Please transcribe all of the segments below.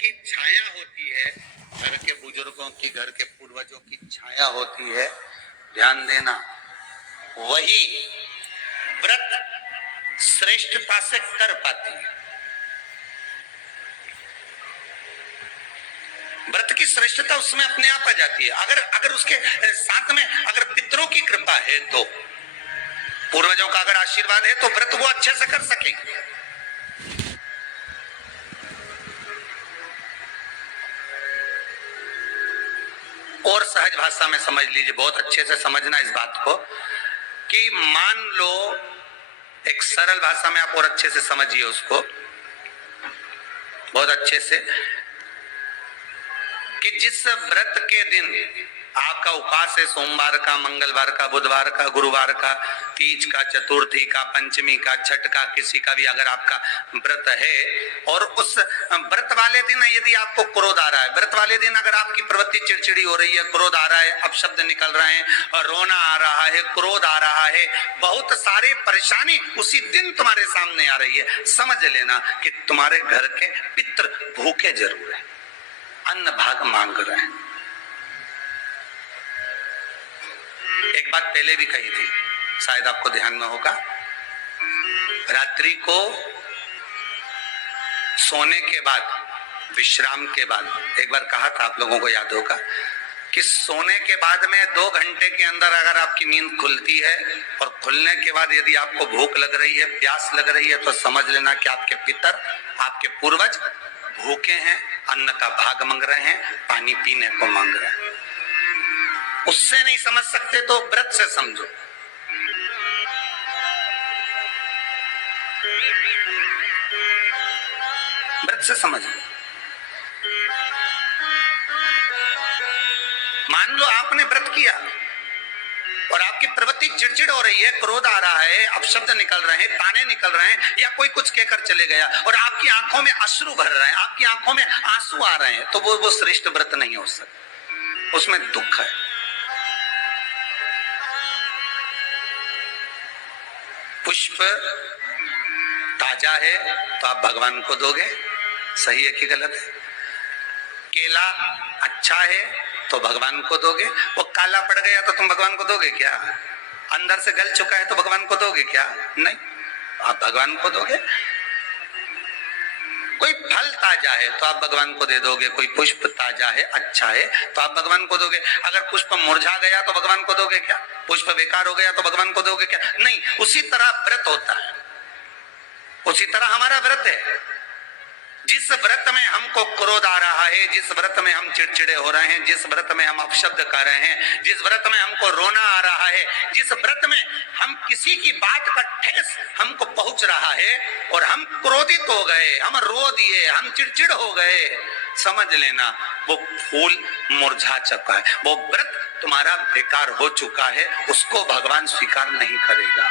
की छाया होती है, घर के बुजुर्गों की, घर के पूर्वजों की छाया होती है, ध्यान देना, वही व्रत श्रेष्ठता से कर पाती है। व्रत की श्रेष्ठता उसमें अपने आप आ जाती है। अगर उसके साथ में अगर पितरों की कृपा है, तो पूर्वजों का अगर आशीर्वाद है, तो व्रत वो अच्छे से कर सकेंगे। और सहज भाषा में समझ लीजिए, बहुत अच्छे से समझना इस बात को, कि मान लो, एक सरल भाषा में आप और अच्छे से समझिए उसको, बहुत अच्छे से, कि जिस व्रत के दिन आपका उपवास है, सोमवार का, मंगलवार का, बुधवार का, गुरुवार का, तीज का, चतुर्थी का, पंचमी का, छठ का, किसी का भी अगर आपका व्रत है, और उस व्रत वाले दिन यदि आपको क्रोध आ रहा है, व्रत वाले दिन अगर आपकी प्रवृत्ति चिड़चिड़ी हो रही है, क्रोध आ रहा है, अपशब्द निकल रहे हैं, रोना आ रहा है, क्रोध आ रहा है, बहुत सारी परेशानी उसी दिन तुम्हारे सामने आ रही है, समझ लेना कि तुम्हारे घर के पितृ भूखे जरूर है, अन्न भाग मांग रहे हैं। एक बात पहले भी कही थी, शायद आपको ध्यान में होगा, रात्रि को सोने के बाद, विश्राम के बाद, एक बार कहा था, आप लोगों को याद होगा, कि सोने के बाद में 2 घंटे के अंदर अगर आपकी नींद खुलती है, और खुलने के बाद यदि आपको भूख लग रही है, प्यास लग रही है, तो समझ लेना कि आपके पितर, आपके पूर्वज भूखे हैं, अन्न का भाग मांग रहे हैं, पानी पीने को मांग रहे हैं। उससे नहीं समझ सकते तो व्रत से समझो। व्रत से समझ लो। मान लो आपने व्रत किया और आपकी प्रवृत्ति चिड़चिड़ हो रही है, क्रोध आ रहा है, अपशब्द निकल रहे हैं, ताने निकल रहे हैं, या कोई कुछ कहकर चले गया और आपकी आंखों में अश्रु भर रहे हैं, आपकी आंखों में आंसू आ रहे हैं, तो वो श्रेष्ठ व्रत नहीं हो सकता, उसमें दुख है। पुष्प ताजा है तो आप भगवान को दोगे, सही है कि गलत है? केला अच्छा है तो भगवान को दोगे, वो काला पड़ गया तो तुम भगवान को दोगे क्या? अंदर से गल चुका है तो भगवान को दोगे क्या? नहीं, आप भगवान को दोगे। कोई फल ताजा है तो आप भगवान को दे दोगे, कोई पुष्प ताजा है, अच्छा है, तो आप भगवान को दोगे। अगर पुष्प मुरझा गया तो भगवान को दोगे क्या? पुष्प बेकार हो गया तो भगवान को दोगे क्या? नहीं। उसी तरह व्रत होता है, उसी तरह हमारा व्रत है। जिस व्रत में हमको क्रोध आ रहा है, जिस व्रत में हम चिड़चिड़े हो रहे हैं, जिस व्रत में हम अपशब्द कर रहे हैं, जिस व्रत में हमको रोना आ रहा है, जिस व्रत में हम किसी की बात का ठेस हमको पहुंच रहा है और हम क्रोधित हो गए, हम रो दिए, हम चिड़चिड़ हो गए, समझ लेना वो फूल मुरझा चुका है, वो व्रत तुम्हारा बेकार हो चुका है, उसको भगवान स्वीकार नहीं करेगा।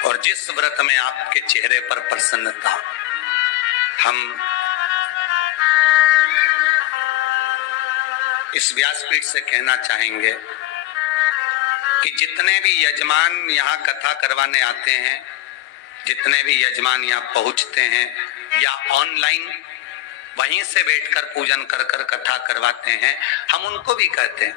और जिस व्रत में आपके चेहरे पर प्रसन्नता, हम इस व्यासपीठ से कहना चाहेंगे कि जितने भी यजमान यहाँ कथा करवाने आते हैं, जितने भी यजमान यहाँ पहुंचते हैं या ऑनलाइन वहीं से बैठकर पूजन कर कर कथा करवाते हैं, हम उनको भी कहते हैं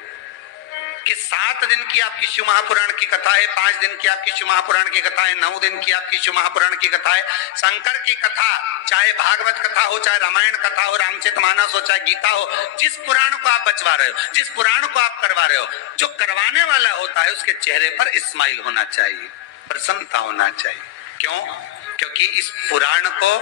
कि 7 दिन की आपकी शिव महापुराण की कथा है, 5 दिन की आपकी शिव महापुराण की कथा है, 9 दिन की आपकी शिव महापुराण की कथा है। शंकर की कथा, चाहे भागवत कथा हो, चाहे रामायण कथा हो, रामचरितमानस हो, चाहे गीता हो, जिस पुराण को आप बचवा रहे हो, जिस पुराण को आप करवा रहे हो, जो करवाने वाला होता है उसके चेहरे पर स्माइल होना चाहिए, प्रसन्नता होना चाहिए। क्यों? क्योंकि इस पुराण को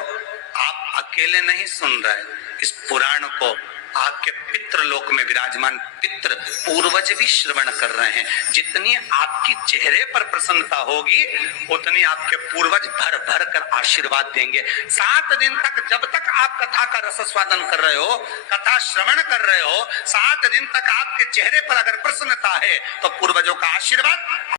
आप अकेले नहीं सुन रहे, इस पुराण को आपके पितृ लोक में विराजमान पितृ पूर्वज भी श्रवण कर रहे हैं। जितनी आपकी चेहरे पर प्रसन्नता होगी, उतनी आपके पूर्वज भर भर कर आशीर्वाद देंगे। 7 दिन तक, जब तक आप कथा का रसस्वादन कर रहे हो, कथा श्रवण कर रहे हो, 7 दिन तक आपके चेहरे पर अगर प्रसन्नता है तो पूर्वजों का आशीर्वाद